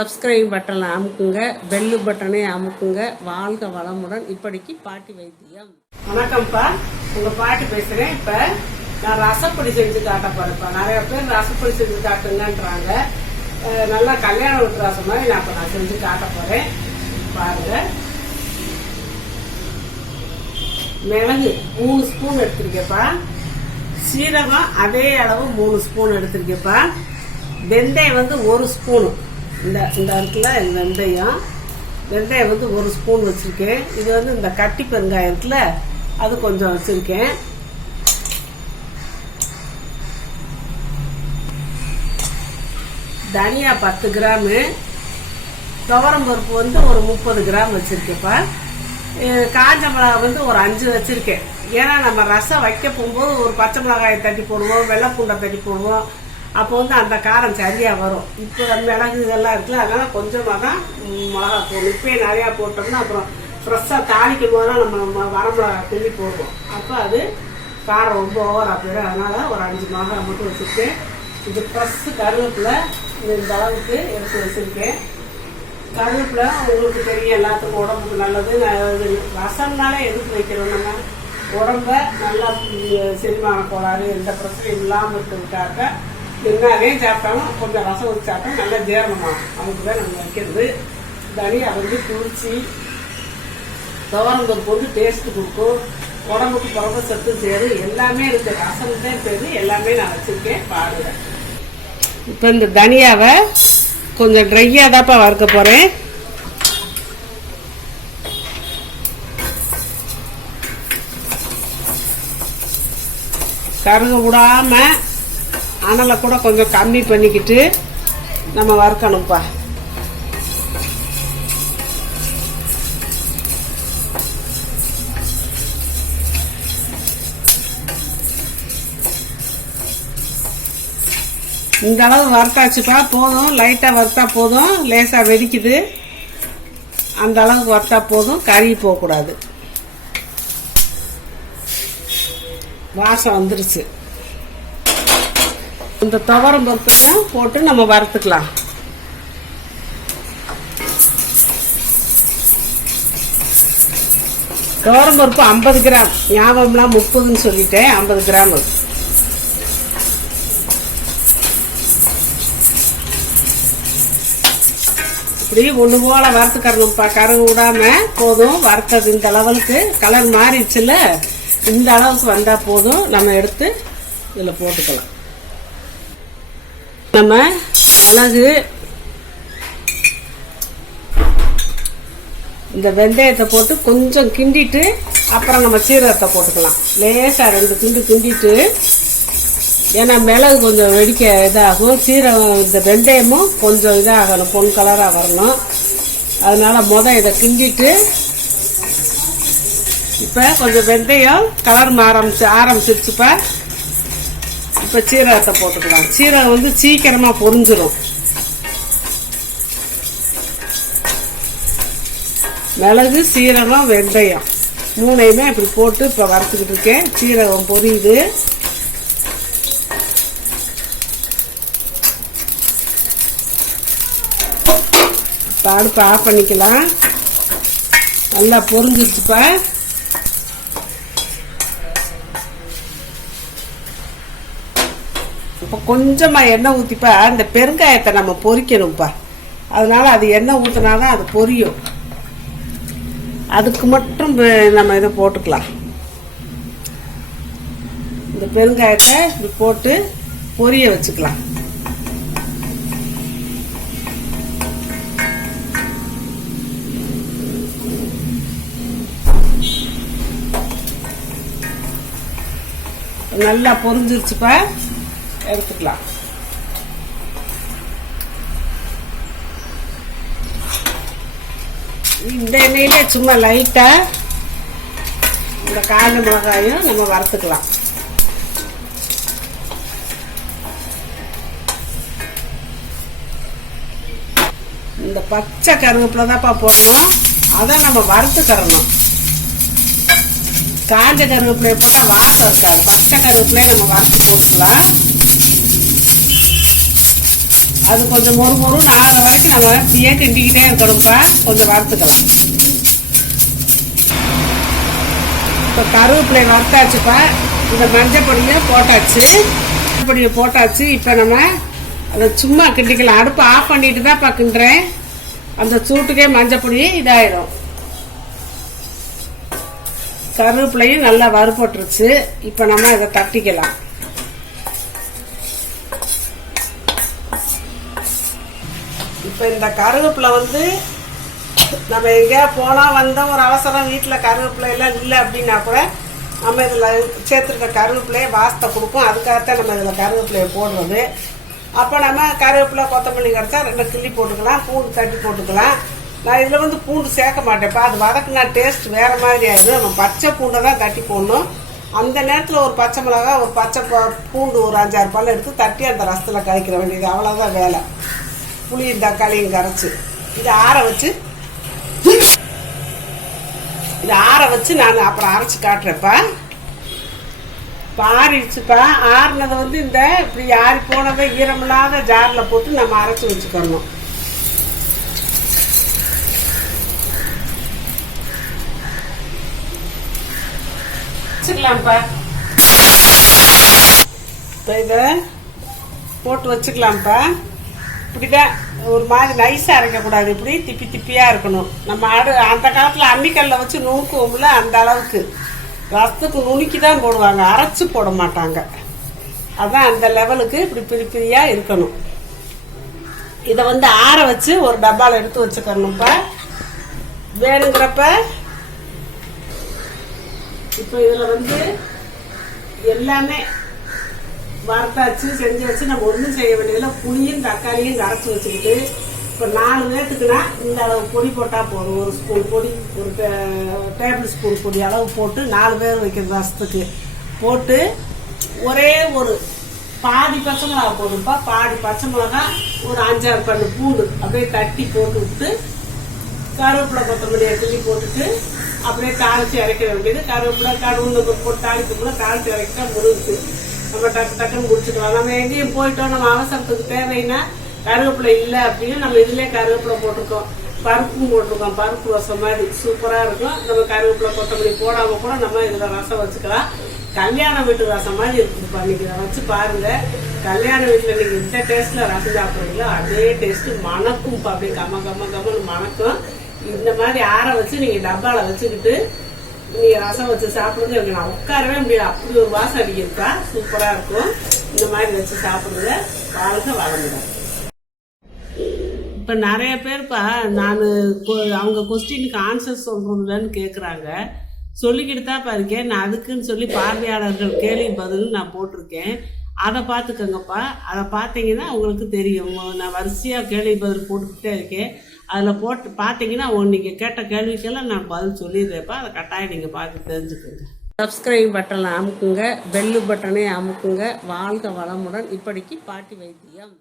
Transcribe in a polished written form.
Subscribe பட்டனை அமுக்குங்க, bell பட்டனை அமுக்குங்க. வாழ்க வளமுடன். இப்படிக்கு பாட்டி வைத்தியம். வணக்கம்ப்பா, உங்கள் பாட்டி பேசுகிறேன். இப்போ நான் ரசப்பொடி செஞ்சு காட்ட போகிறேன்ப்பா. நிறைய பேர் ரசப்பொடி செஞ்சு காட்டுங்கன்றாங்க. நல்லா கல்யாண வீட்டு ரசம் மாதிரி நான் செஞ்சு காட்ட போகிறேன். பாருங்க, மிளகு 3 ஸ்பூன் எடுத்துருக்கேப்பா. சீரகம் அதே அளவு 3 ஸ்பூன் எடுத்துருக்கேப்பா. வெந்தயம் வந்து 1 ஸ்பூனு. இந்த இடத்துல இந்த வெந்தயம் வந்து 1 ஸ்பூன் வச்சுருக்கேன். இது வந்து இந்த கட்டி பெருங்காயம் இருக்குல்ல, அது கொஞ்சம் வச்சுருக்கேன். தனியா 10 கிராமு, துவரம் பருப்பு வந்து ஒரு 30 கிராம் வச்சுருக்கேன்ப்பா. காஞ்ச மிளகா வந்து ஒரு 5 வச்சுருக்கேன். ஏன்னா நம்ம ரசம் வைக்க போகும்போது ஒரு பச்சை மிளகாயை தட்டி போடுவோம், வெள்ளைப்பூண்டை தட்டி போடுவோம். அப்போ வந்து அந்த காரம் சரியாக வரும். இப்போ மிளகு இதெல்லாம் இருக்குல்ல, அதனால் கொஞ்சமாக தான் மிளகா போடணும். இப்போயே நிறையா போட்டோம்னா அப்புறம் ஃப்ரெஷ்ஷாக தாளிக்கும் போது தான் நம்ம வரமிளகா கிள்ளி போடுவோம். அப்போ அது காரம் ரொம்ப ஓவராக போயிடும். அதனால் ஒரு 5 மிளகா மட்டும் வச்சுருக்கேன். இது ஃப்ரெஷ்ஷு கருவேப்பிலை இந்த அளவுக்கு எடுத்து வச்சுருக்கேன். கருவேப்பிலை உங்களுக்கு தெரியும், எல்லாத்துக்கும் உடம்புக்கு நல்லது. ரசம்னாலே எதுக்கு வைக்கிறோம், நம்ம உடம்ப நல்லா செரிமான கோளாறு எந்த பிரச்சனையும் இல்லாமல் இருக்கிறதுக்காக என்னவே சாப்பிட்டாலும் கொஞ்சம் ரசம் வச்சு சாப்பிட்டா நல்லா ஜீரணமாகும். அதுக்கு தான் நம்ம வைக்கிறது. தனியா வந்து குளிர்ச்சி, துவரம் பருப்பு வந்து டேஸ்ட்டு கொடுக்கும், உடம்புக்கு புரத சத்து சேரும், எல்லாமே இருக்குது. ரசம் தான் பேரு, எல்லாமே நான் வச்சுருக்கேன். பாருங்க, இப்போ இந்த தனியாவை கொஞ்சம் ட்ரையாக தான்ப்பா வறுக்க போகிறேன். கருக விடாமல் அனலை கூட கொஞ்சம் கம்மி பண்ணிக்கிட்டு நம்ம வறுக்கணும்ப்பா. இந்த அளவு வறுத்தாச்சுப்பா, போதும். லைட்டாக வறுத்தா போதும், லேசாக வெடிக்குது. அந்த அளவுக்கு வறுத்தா போதும், கறி போகக்கூடாது. வாசம் வந்துருச்சு. இந்த துவரம் பருப்பையும் போட்டு நம்ம வறுத்துக்கலாம். துவரம் பருப்பு 50 கிராம், ஞாபகம்லாம் 30ன்னு சொல்லிட்டேன். 50 கிராம். இப்படி ஒன்று போல வறுத்துக்கறணும்ப்பா, கருகு விடாம. போதும், வறுத்தது இந்த லெவலுக்கு கலர் மாறிடுச்சுல, இந்த அளவுக்கு வந்தால் போதும். நம்ம எடுத்து இதில் போட்டுக்கலாம். நம்ம மிளகு, இந்த வெந்தயத்தை போட்டு கொஞ்சம் கிண்டிட்டு அப்புறம் நம்ம சீரகத்தை போட்டுக்கலாம். லேசாக 2 கிண்டு கிண்டிட்டு, ஏன்னா மிளகு கொஞ்சம் வெடிக்க இதாகும், சீரகம் இந்த வெந்தயமும் கொஞ்சம் இதாகணும், பொன் கலராக வரணும். அதனால இதை கிண்டிட்டு, இப்போ கொஞ்சம் வெந்தயம் கலர் ஆரம்பிச்சிருச்சுப்பா. இப்போ சீரகத்தை போட்டுக்கலாம். சீரகம் வந்து சீக்கிரமாக பொரிஞ்சிடும். மிளகு, சீரகம், வெந்தயம் 3யுமே இப்படி போட்டு இப்போ வறுத்துக்கிட்டு இருக்கேன். சீரகம் பொரியுது. இப்போ அடுப்பு ஆஃப் பண்ணிக்கலாம். நல்லா பொரிஞ்சிருச்சுப்பா. இப்போ கொஞ்சமாக எண்ணெய் ஊற்றிப்பா, இந்த பெருங்காயத்தை நம்ம பொரிக்கணும்ப்பா. அதனால அது எண்ணெய் ஊற்றினாதான் அது பொரியும். அதுக்கு மட்டும் நம்ம இதை போட்டுக்கலாம். இந்த பெருங்காயத்தை இப்படி போட்டு பொரிய வச்சுக்கலாம். நல்லா பொரிஞ்சிருச்சுப்பா, எடுத்துக்கலாம். இந்த எண்ணெயிலே சும்மா லைட்டா இந்த காஞ்ச மிளகாயும் நம்ம வறுத்துக்கலாம். இந்த பச்சை கருவேப்பிலை தான்ப்பா போடணும், அதை நம்ம வறுத்துக்கிறணும். காஞ்ச கருவேப்பிலையை போட்டால் வாசம் இருக்காது. பச்சை கருவேப்பிலையை நம்ம வறுத்து போட்டுக்கலாம். அது கொஞ்சம் மொறு ஆகிற வரைக்கும் நம்ம இப்படியே கிண்டிக்கிட்டே இருக்கணும்ப்பா. கொஞ்சம் வறுத்துக்கலாம். இப்போ கருவேப்பிலை வறுத்தாச்சுப்பா. இந்த மஞ்சள் பொடியை போட்டாச்சு. பொடியை போட்டாச்சு. இப்போ நம்ம அதை சும்மா கிண்டிக்கலாம். அடுப்பு ஆஃப் பண்ணிட்டு தான் கிண்டுறேன். அந்த சூட்டுக்கே மஞ்சள் பொடியே இதாயிடும். கருவேப்பிலையும் நல்லா வறுபட்டுருச்சு. இப்போ நம்ம இதை தட்டிக்கலாம். இப்போ இந்த கருவேப்பிலை வந்து நம்ம எங்கேயா போனால் வந்தோம் ஒரு அவசரம் வீட்டில் கருவேப்பிலை எல்லாம் இல்லை அப்படின்னா கூட நம்ம இதில் சேர்த்துருக்க கருவேப்பிலையை வாசத்தை கொடுக்கும். அதுக்காகத்தான் நம்ம இதில் கருவேப்பிலையை போடுறது. அப்போ நம்ம கருவேப்பிலை கொத்தமல்லி கிடச்சா 2 கிள்ளி போட்டுக்கலாம். பூண்டு தட்டி போட்டுக்கலாம். நான் இதில் வந்து பூண்டு சேர்க்க மாட்டேன்ப்பா. அது வதக்குனா டேஸ்ட் வேறு மாதிரி ஆகிடும். நம்ம பச்சை பூண்டை தான் தட்டி போடணும். அந்த நேரத்தில் ஒரு பச்சை மிளகா, ஒரு பச்சை பூண்டு, ஒரு 5-6 பல் எடுத்து தட்டி அந்த ரசத்தில் கழிக்கிற வேண்டியது. அவ்வளோதான் வேலை. புளியும் தக்காளியும் கரைச்சி இதை ஆற வச்சு நான் அப்புறம் அரைச்சி காட்டுறேன்ப்பா. இப்போ ஆறிடுச்சுப்பா. ஆறினதை வந்து இந்த இப்படி ஆறி போனதை ஈரமில்லாத ஜாரில் போட்டு நம்ம அரைச்சி வச்சுக்கணும். வச்சுக்கலாம்ப்பா. இப்போ இதை போட்டு வச்சுக்கலாம்ப்பா. இப்படிதான் ஒரு மாதிரி நைஸாக அரைக்கக்கூடாது. இப்படி திப்பியாக இருக்கணும். நம்ம அந்த காலத்தில் அம்மிக்கல்ல வச்சு நுணுக்குவோம்ல, அந்த அளவுக்கு ரசத்துக்கு நுணுக்கி தான் போடுவாங்க. அரைச்சி போட மாட்டாங்க. அதான் அந்த லெவலுக்கு இப்படி பிரியாக இருக்கணும். இதை வந்து ஆற வச்சு ஒரு டப்பாவில் எடுத்து வச்சுக்கணும்ப்பா. வேணுங்கிறப்ப இப்போ இதில் வந்து எல்லாமே வறுத்தாச்சு செஞ்சு வச்சு நம்ம ஒன்றும் செய்ய வேண்டியதில்லை. புளியும் தக்காளியும் கரைச்சி வச்சுக்கிட்டு இப்போ 4 பேர்த்துக்குன்னா இந்த அளவு பொடி போட்டால் போதும். ஒரு ஸ்பூன் பொடி, ஒரு டேபிள் ஸ்பூன் பொடி அளவு போட்டு 4 பேர் வைக்கிற ரசத்துக்கு போட்டு ஒரே ஒரு பாதி பச்சை மிளகா போதும்ப்பா. பாதி பச்சை மிளகா, ஒரு 5-6 பல்லு பூண்டு அப்படியே தட்டி போட்டு விட்டு கருவேப்பிலை கொத்தமல்லியை கிள்ளி போட்டுட்டு அப்படியே தாளித்து இறக்கிற வேண்டியது. கருவேப்பிலை கடுகு போட்டு தாளிக்கணும்னா தாளித்து இறக்கிட்டா முடிஞ்சு நம்ம டக்குன்னு முடிச்சுக்கலாம். நம்ம எங்கேயும் போயிட்டோம், நம்ம அவசரத்துக்கு தேவைன்னா கருவேப்பிலை இல்லை அப்படின்னு நம்ம இதுலேயே கருவேப்பிலை போட்டிருக்கோம், பருப்பும் போட்டிருக்கோம். பருப்பு ரசம் மாதிரி சூப்பராக இருக்கும். நம்ம கருவேப்பிலை கொத்தமல்லி போடாமல் கூட நம்ம இதில் ரசம் வச்சுக்கலாம். கல்யாண வீட்டு ரசம் மாதிரி இருக்குதுப்பா. இன்னைக்கு இதை வச்சு பாருங்கள். கல்யாண வீட்டில் நீங்கள் எந்த டேஸ்ட்டில் ரசம் சாப்பிட்றீங்களோ அதே டேஸ்ட்டு மணக்கும்ப்பா. அப்படியே கம்மன்னு மணக்கும். இந்த மாதிரி ஆற வச்சு நீங்கள் டப்பாவில் வச்சுக்கிட்டு நீங்கள் ரசம் வச்சு சாப்பிடுறது நான் உட்காரவே முடியாது. அப்படி ஒரு வாசம் அடிக்கிறதுக்கா சூப்பராக இருக்கும். இந்த மாதிரி வச்சு சாப்பிடுங்க. வாழ்க்கை வளர்ந்துடும். இப்போ நிறைய பேர்ப்பா நான் அவங்க கொஸ்டினுக்கு ஆன்சர் சொல்கிறதுலன்னு கேட்குறாங்க. சொல்லிக்கிட்டு தான் இருக்கேன். நான் அதுக்குன்னு சொல்லி பார்வையாளர்கள் கேள்வி பதில் நான் போட்டிருக்கேன். அதை பார்த்துக்கோங்கப்பா. அதை பார்த்தீங்கன்னா உங்களுக்கு தெரியும். நான் வரிசையாக கேள்வி பதில் போட்டுக்கிட்டே இருக்கேன். அதில் போட்டு பார்த்தீங்கன்னா நீங்கள் கேட்ட கேள்விக்கெல்லாம் நான் பதில் சொல்லிடுறேன்ப்பா. அதை கட்டாயம் நீங்கள் பார்த்து தெரிஞ்சுக்கோங்க. சப்ஸ்கிரைப் பட்டனை அமுக்குங்க, பெல்லு பட்டனை அமுக்குங்க. வாழ்க வளமுடன். இப்படிக்கு பாட்டி வைத்தியம்.